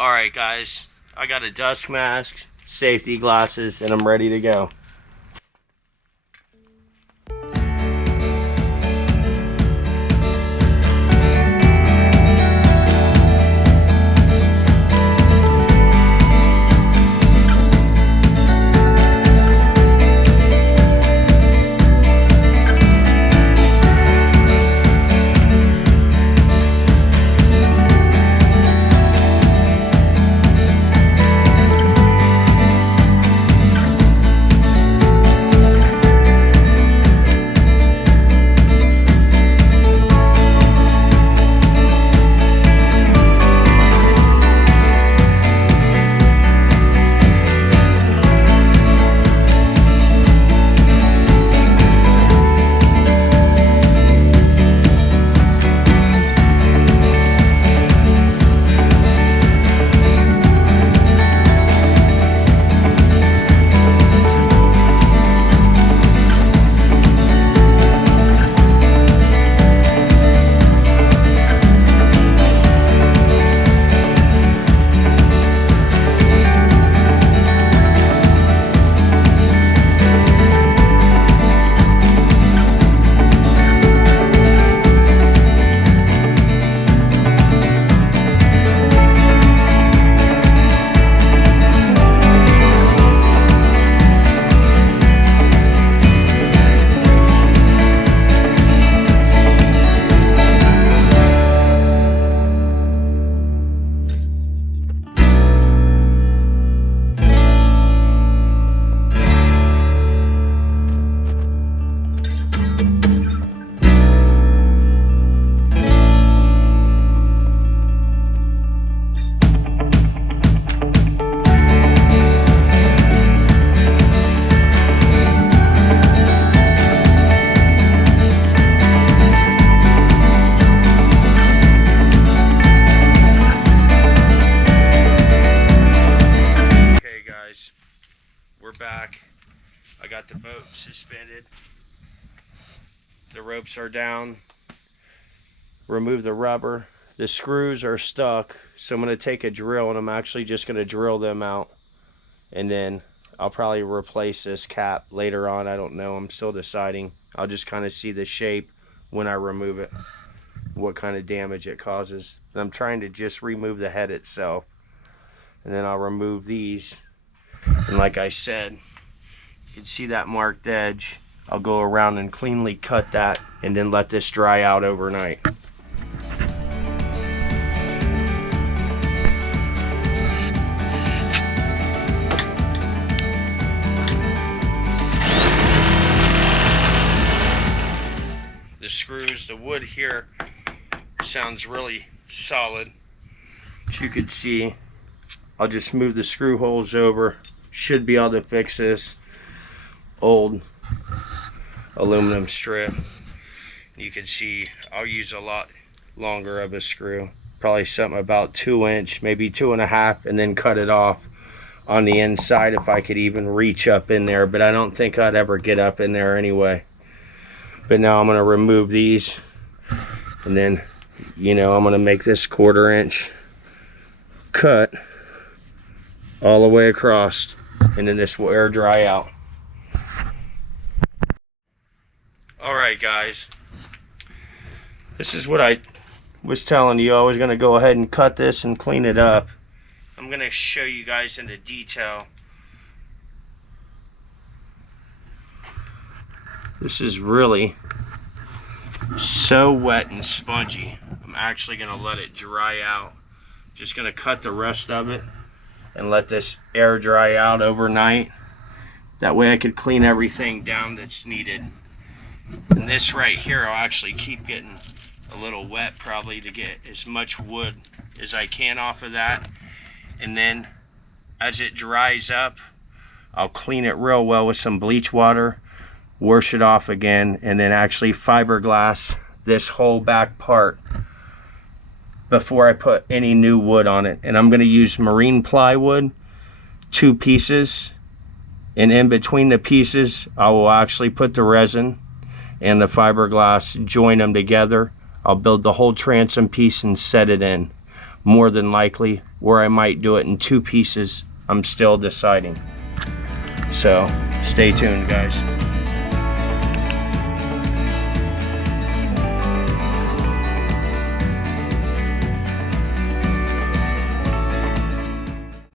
Alright guys, I got a dust mask, safety glasses, and I'm ready to go. We're back. I got the boat suspended. The ropes are down. Remove the rubber. The screws are stuck, so I'm going to take a drill and I'm actually just going to drill them out. And then I'll probably replace this cap later on. I don't know. I'm still deciding. I'll just kind of see the shape when I remove it, what kind of damage it causes. And I'm trying to just remove the head itself. And then I'll remove these. And like I said, you can see that marked edge. I'll go around and cleanly cut that and then let this dry out overnight. The screws, the wood here sounds really solid. As you can see, I'll just move the screw holes over. Should be able to fix this old aluminum strip. You can see I'll use a lot longer of a screw, probably something about 2 inch, maybe 2.5, and then cut it off on the inside if I could even reach up in there, but I don't think I'd ever get up in there anyway. But now I'm going to remove these, and then, you know, I'm going to make this 1/4 inch cut all the way across, and then this will air dry out. Alright guys, this is what I was telling you. I was going to go ahead and cut this and clean it up. I'm going to show you guys into detail. This is really so wet and spongy. I'm actually going to let it dry out. Just going to cut the rest of it and let this air dry out overnight. That way I could clean everything down that's needed. And this right here, I'll actually keep getting a little wet probably to get as much wood as I can off of that. And then as it dries up, I'll clean it real well with some bleach water, wash it off again, and then actually fiberglass this whole back part before I put any new wood on it. And I'm going to use marine plywood, 2 pieces, and in between the pieces I will actually put the resin and the fiberglass, join them together. I'll build the whole transom piece and set it in. more than likely, or I might do it in 2 pieces. I'm still deciding. So stay tuned, guys.